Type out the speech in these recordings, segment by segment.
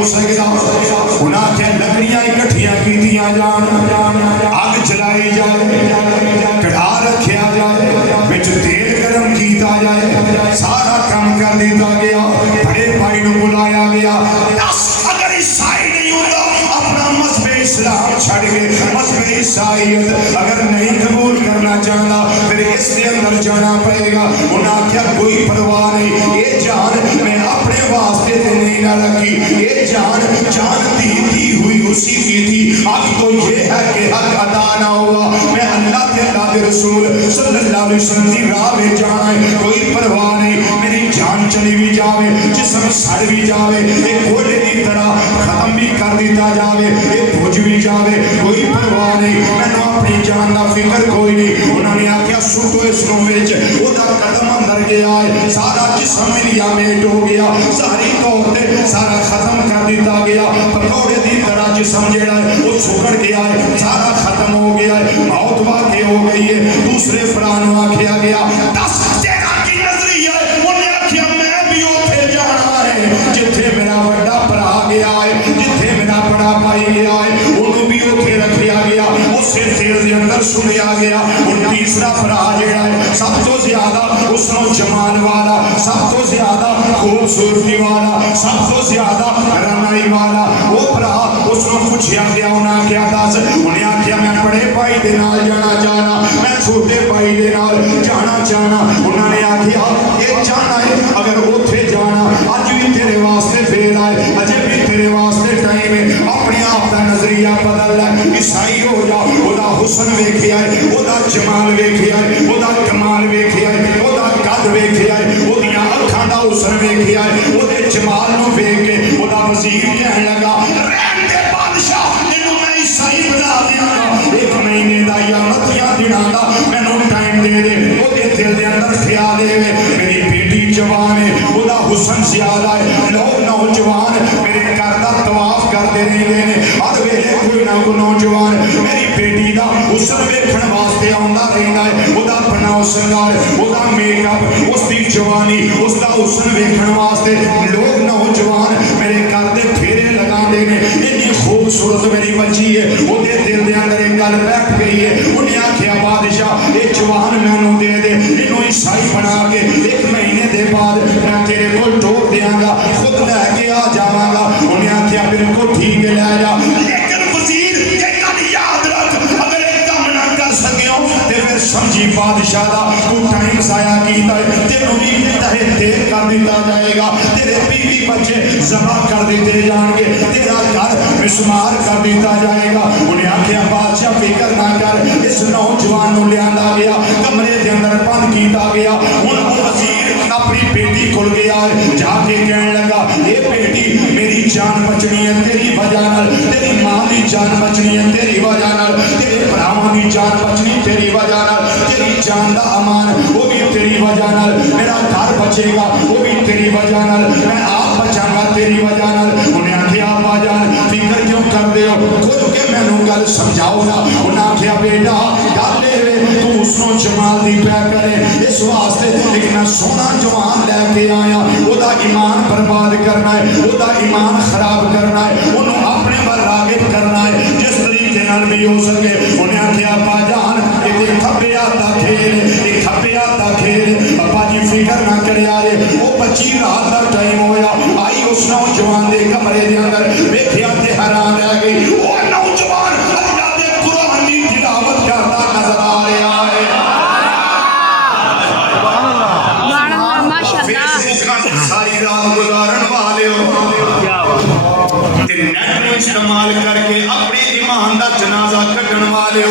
हो सकता। उन्हें आख्या लकड़ियां इकट्ठियां कीतियां जान, अग जलाई जाए, कढ़ा रखा जाए, बिच तेल गर्म किया जाए, सारा काम कर दिता गया। बड़े भाई को बुलाया गया। दस अगर ईसाई नहीं होता अपना मजहब इस्लाम छड़ के मजहब ईसाईयत अगर नहीं कबूल करना चाहता फिर इसके अंदर जाना पड़ेगा। उन्हें आख्या कोई परवाह नहीं, ये जान मैं अपने वास्ते तो नहीं ना रखी, ये जान जान दी हुई उसी की थी। अब तो ये है कि हक अदा ना हुआ, मैं अल्लाह के रसूल सल्लल्लाहु अलैहि वसल्लम की राह में जाना है, कोई परवाह नहीं। मेरी जान चली भी जावे, जिस्म सड़ भी जावे, एक घोड़े की तरह खत्म भी कर दिया जावे, एक भुज भी जावे, कोई परवाह नहीं। मैंने अपनी जान का फिक्र कोई नहीं। उन्होंने आख्या सुटो इस रूम में, ओदा कदम अंदर गया है, सारा जिस्म मेट हो गया, सारी तौर से सारा खत्म कर दिया गया। पकौड़े की तरह जिस्म जेड़ा है वो सुगड़ गया है, सारा खत्म हो गया है, मौत वाकई हो गई है। दूसरे भरा को आख्या गया दस तेरा की नजरिया है। उन्हें आख्या मैं भी उथे जाना है जिथे मेरा बड़ा भरा गया है, जिथे मेरा बड़ा भाई गया है, उन्होंने भी उथे रखा गया, उसे तेल के अंदर सुनिया गया। और तीसरा भरा जेड़ा है सब तो ज्यादा उसनो जमान वाला, सब तो ज्यादा खूबसूरती वाला, सब तो ज्यादा रनाई वाला वो भरा उसको पूछा गया। उन्हें आख्या दस, उन्हें आख्या मैं बड़े भाई के नाल जाना चाहना, मैं छोटे भाई के नाल जाना चाहना। उन्होंने आख्या ये जाना है अगर उथे जाना अज भी तेरे वास्ते फेर आए, अजे भी तेरे वास्ते टाइम है, अपने आप का नजरिया बदल है, ईसाई हो जा। ओदा हुस्न वेखिया है, ओदा जमाल वेखिया है, ओदा कमाल वेखिया है, ओदा कद वेखिया है, ओदियां अखां दा हुस्न वेखिया है, ओदे जमाल नूं वेख के ओदा वजीर कहन लगा रहन दे बादशाह, इन्हू मैं ईसाई बना दियांगा, एक महीने दा या 30 दिनां दा मैनू टाइम दे दे। ओदे दिल दे अंदर ख्याल है मेरी बेटी जवान है, ओदा हुस्न ज्यादा है, लोग नौजवान मेरे घर दा तवाफ करते रहंदे ने, हर वेले कोई ना कोई नौजवान मेरी बेटी दा हुस्न वेखण वास्ते आउंदा रहंदा है, ओदा बनाव श्रृंगार, ओदा मेकअप, उसकी जवानी, उसका हुस्न वेखण वास्ते लोग नौजवान मेरे घर दे फेरे लगांदे ने। इन्नी खूबसूरत मेरी बच्ची है, ओदे दिल दे अंदर एक गल बैठ गई है। उन्हें आख्या बादशाह ये जवान मैनू दे दे, इन्हू ईसाई बना के एक महीने के बाद मैं तेरे को टोक देंगा, खुद लैके आ जावांगा। उन्हें आख्या बिल्कुल ठीक है लै जा, लेकिन वजीर एक गल याद रख अगर एक काम ना कर सकियो ते फिर समझी बादशाह दा तू टाइम जाया कीता है, तेनू भी तहे देर कर दिता जाएगा, तेरे बीवी बच्चे जमा कर दिते जाएंगे, तेरा घर मिसमार कर दिता जाएगा। उन्हें आख्या बादशाह फिक्र ना कर। इस नौजवान को लिया गया, कमरे के अंदर बंद किया गया। हुण वजीर अपनी बेटी को गया है, जाके कहने लगा ये बेटी मेरी जान बचनी है तेरी वजह नाल, तेरी मां की जान बचनी है तेरी वजह नाल, तेरे भरावां की जान बचनी तेरी वजह नाल, तेरी जान का अमान वो भी तेरी वजह नाल, मेरा घर बचेगा वो भी तेरी वजह नाल, मैं आप बचाऊंगा तेरी वजह नाल। उन्हें आख्या आबा जान फिक्र क्यों कर दे हो, खुद के मैनू गल समझाओ ना। उन्हें आख्या बेटा गल तू उसनो जमाल दी पै करे, इस वास्ते एक मैं सोना जवान लैके आया, ओदा ईमान बर्बाद करना है, ओदा ईमान खराब करना है, उन्होंने अपने पर रागिब करना है जिस तरीके नाल भी हो सके। उन्हें आख्या आबा जान ये खब्बे हाथ दा खेल, ये खब्बे हाथ दा खेल, पापा जी फिक्र ना करे यारे। वो बच्ची रात का टाइम होया आई उस नौजवान के कमरे के अंदर वेखिया ते हैरान रह गई। वो नौजवान अल्लाह दे कुरान की तिलावत करता नजर आ रहा है। सारी रात गुजारन वाले नेट इस्तेमाल करके अपने ईमान का जनाजा कटन वाले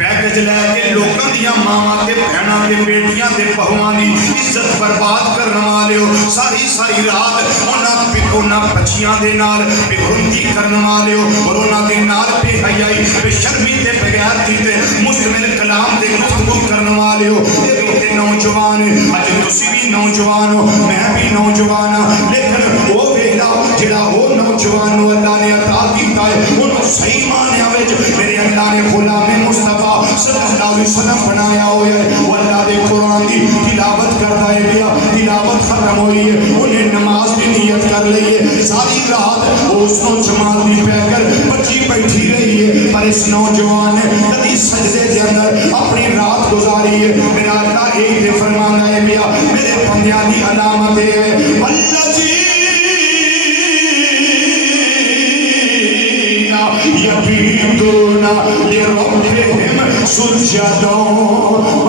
पैकेज लैके लोगों दियां मावां ते भैणां ते बेटियां ते बहुआं दी इज्जत बर्बाद करने वाले हो। सारी सारी रात उन्हां बच्चियां दे नाल बेहुरमती करने वाले हो और उन्हां दे नाल बेहयाई बेशर्मी ते बेगैरती ते मुस्तमिल कलाम ते गुफ्तगू करने वाले हो। ये भी नौजवान अज तुसीं भी नौजवान हो, मैं भी नौजवान हाँ, लेकिन वो वेला जिहड़ा वो नौजवान अल्लाह ने अता कीता है उन्होंने सही मानिया विच मेरे अल्लाह ने गुलामे मुस्तफा सल्लल्लाहु अलैहि वसल्लम बनाया हुआ है। वो अल्लाह दे कुरान की तिलावत करता है गया, तिलावत खत्म हुई है, उन्हें नमाज भी नहीं नीयत कर लीए सारी रात उसको जमाती पैकर बची बैठी रही है पर इस नौजवान ने कभी सजदे के अंदर अपनी रात गुजारी है। मेरा अल्लाह एक फरमाना है भैया मेरे बंदियां की अलामत है यबीतूना लिरब्बिहिम सुज्जदन व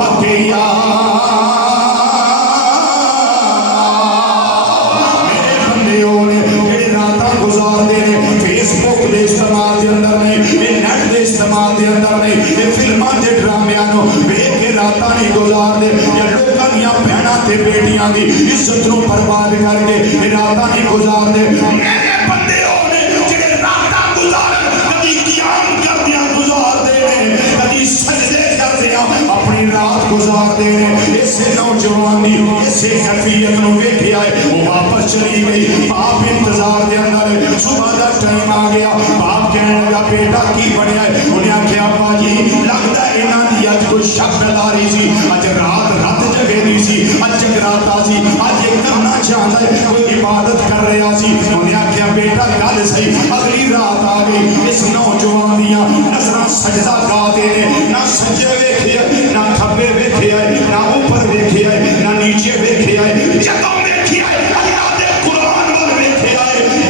इस्तेमाल के अंदर नहीं ये फिल्मां के ड्रामियां नो वेख के रातां नहीं गुजारदे या लोकां दियां भैणां ते बेटियां दी इज्जत नूं बर्बाद करके रातां नहीं गुजारदे। मेरे बंदे होने जिहड़े रातां गुजारन कदी क़याम करदियां गुजारदे ने कदी सजदे करदियां अपनी रात गुजारदे ने। इसे नौजवान दी इसे कैफियत नूं वेखिया है वो वापस चली गई बाप इंतजार के अंदर सुबह का टाइम आ गया बाप कहने लगा बेटा की बनया है उन्हें आख्या भाजी लगता है इन्हां दी अज कोई शक्लदारी सी अज रात रत जगे नहीं सी अज जगराता सी अज ये करना चाहता है कोई इबादत कर रहा सी उन्हें आख्या बेटा गल सही अगली रात आ गई इस नौजवान दियां नजरां सजदा गाते ने ना सज्जे वेखिया ना खब्बे वेखिया ना ऊपर वेखिया ना नीचे वेखिया जदों वेखिया अल्लाह दे कुरान वल वेखिया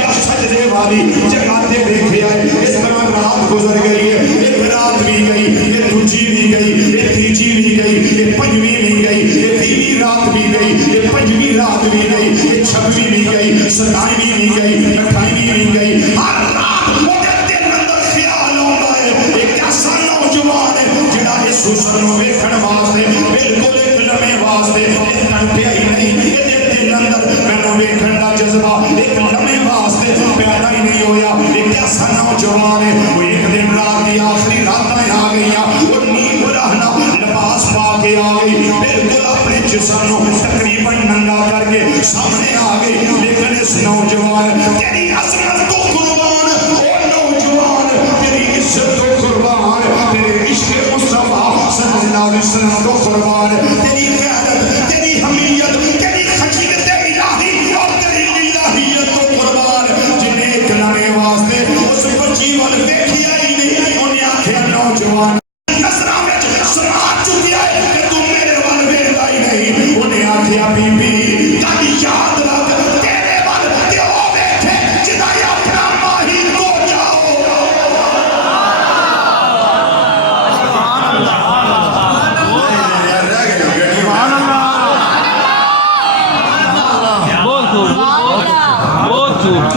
या सजदे वाली जगाते वेखिया इस तरह रात गुजर गई है। एक रात भी गई ये दूजी भी गई ये तीजी भी गई ये पंजवीं भी गई ये 20वीं रात भी गई ये 5वीं रात भी गई ये 6वीं भी गई 27वीं भी गई 28वीं भी गई। हर रात उहदे दिल अंदर ख्याल आउंदा है एक ऐसा नौजवान है जिहड़ा इस हुस्न नूं वेखण वास्ते बिल्कुल एक लम्हे वास्ते तड़पिया ही नहीं इहदे दिल अंदर मैनूं वेखण दा जज्बा एक लम्हे वास्ते पैदा ही नहीं होया। एक ऐसा नौजवान है वो एक दिन रात की आखिरी रातां आ गई वो नींद रहना लिबास पा के आ गई बिल्कुल अपने जिस्म नूं तकरीबन नंगा करके सामने आ गई लेकिन इस नौजवान तेरी अजमत तो कुर्बान ओ नौजवान तेरी इज्जत तो कुर्बान तेरे इश्क मुस्तफा सल्लल्लाहु अलैहि वसल्लम तो कुर्बान तेरी क़यादत तेरी हमीयत तेरी खशीयत इलाही और तेरी इलाहियत तो कुर्बान जिन्हें एक लम्हे वास्ते उस बच्ची वाल देखिया ही नहीं उन्हें आख्या नौजवान नजरां विच समा चुकिया है कि तू मेरे वाल वेखदा ही नहीं। उन्हें आख्या बीबी गल याद रख तेरे वाल ते ओ वेखे जिदा अपना माही को जाओ।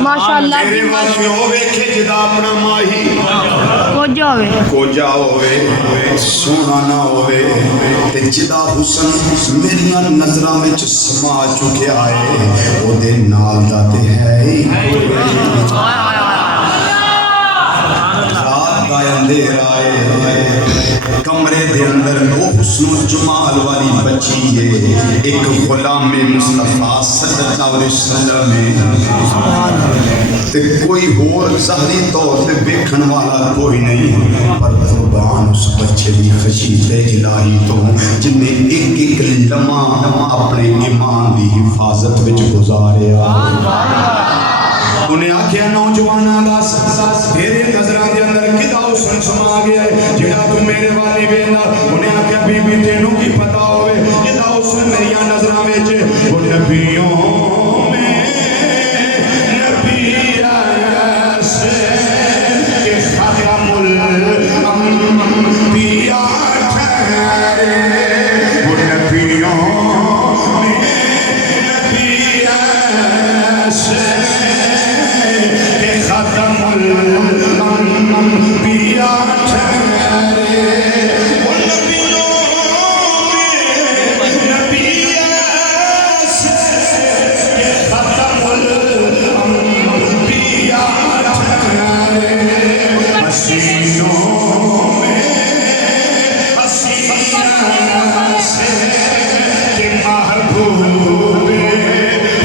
माशाअल्लाह तेरे वाल ते ओ वेखे जिदा अपना माही कोजा होवे सोना ना होवे ते जिदा हुस्न मेरियां नजरां विच समा चुकिया है ओदे नाल दा ते है ही रात दा अंधेरा है कमरे दे अंदर वो हुस्न जमाल वाली बच्ची है एक गुलाम मुस्तफा सल्लल्लाहु अलैहि वसल्लम ते कोई होर ज़ाहरी तौर पे देखण वाला कोई नहीं पर कुर्बान उस बच्चे की खशीत इलाही तो जिन्हें एक एक लम्हा अपने ईमान की हिफाजत विच गुजारिया। उन्हें आख्या नौजवाना दस तेरे नजरां दे अंदर किदा हुस्न समा गया है जिहड़ा तू मेरे वाली वेंदा। उन्हें आख्या बीबी तेनू की पता होवे किदा हुस्न मेरियां नजरां विच ओ नबियों में नबी ऐसे के खतमुल अंबिया ठहरे ओ नबियों में नबी ऐसे खतमुल अंबिया ठहरे ओ नबियों में नबी ऐसे खतमुल अंबिया ठहरे हसीनों में हसीना से के महबूब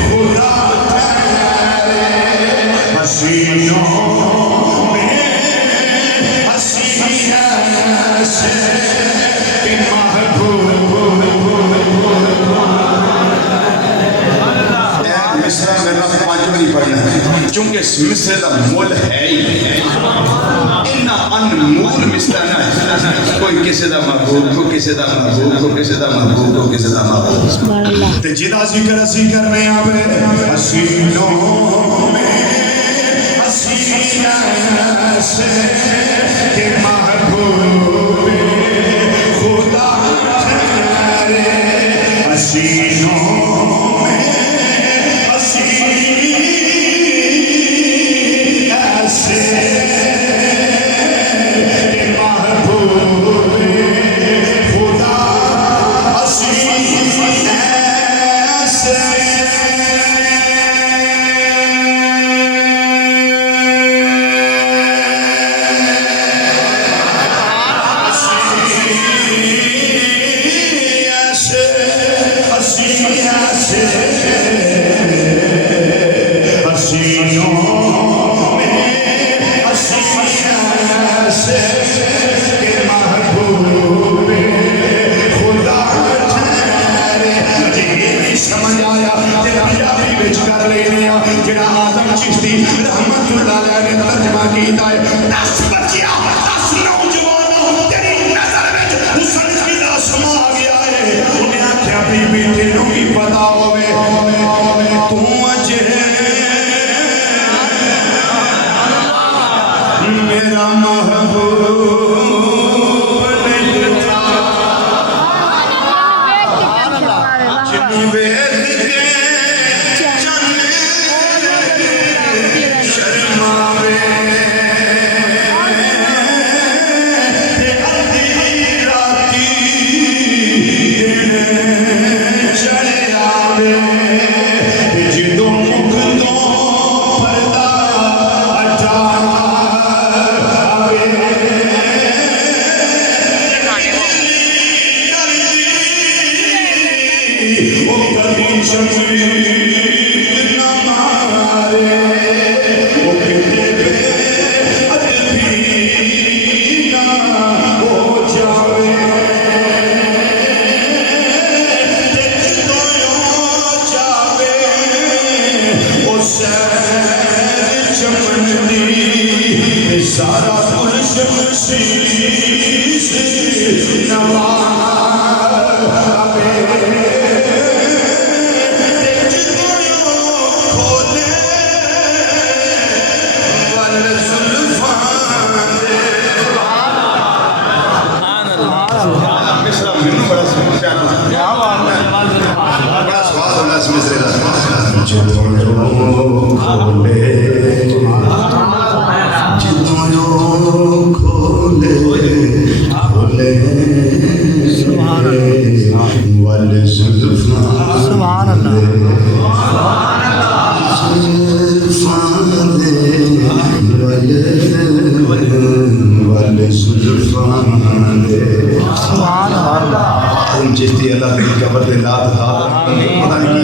खुदा ठहरे तो 5 नहीं पढ़ना, क्योंकि इस मिसरे का मुल है ही इन्ना अनमोल मिसरा ना कोई किसी का महबूब को किसी का महबूब को किसी का महबूब को किसी का महबूब ते जिदा जिक्र असी करने आवे हसीनों में हसीना से के महबूब खुदा ठहरे हसीनों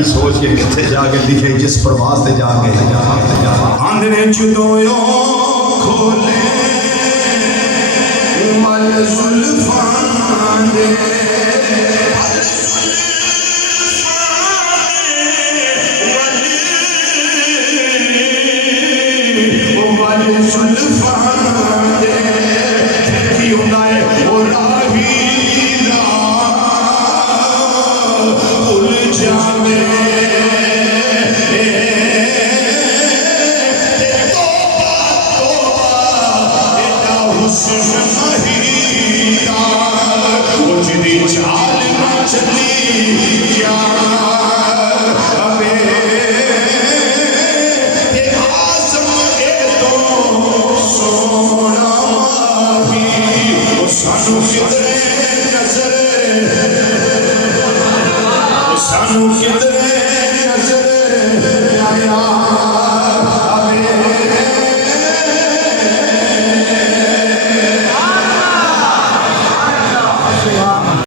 सोच के किथे जाके लिखे जिस प्रवास से जाके आंधे चुदोयो खोले मल जुल्फान दे सानू किधरे नजर आया